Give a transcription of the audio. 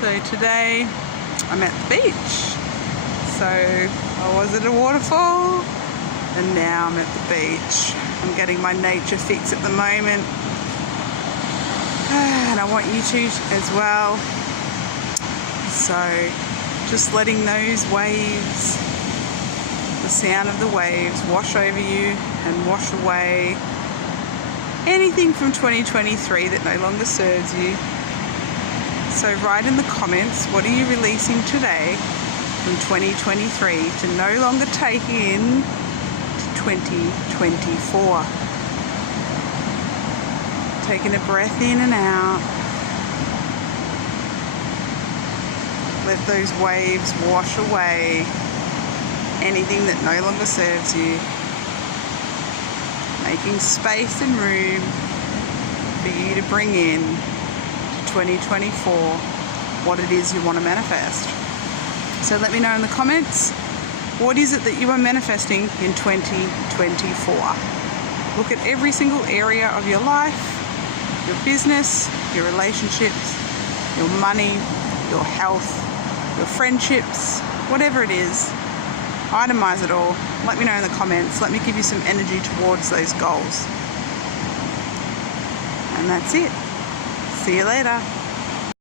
So today I'm at the beach. So I was at a waterfall and now I'm at the beach. I'm getting my nature fix at the moment. And I want you to as well. So just letting those waves, the sound of the waves wash over you and wash away anything from 2023 that no longer serves you. So write in the comments, what are you releasing today from 2023 to no longer take in to 2024. Taking a breath in and out. Let those waves wash away anything that no longer serves you. Making space and room for you to bring in 2024 what it is you want to manifest. So let me know in the comments, what is it that you are manifesting in 2024? Look at every single area of your life, your business, your relationships, your money, your health, your friendships, whatever it is. Itemize it all. Let me know in the comments. Let me give you some energy towards those goals. And that's it. See you later.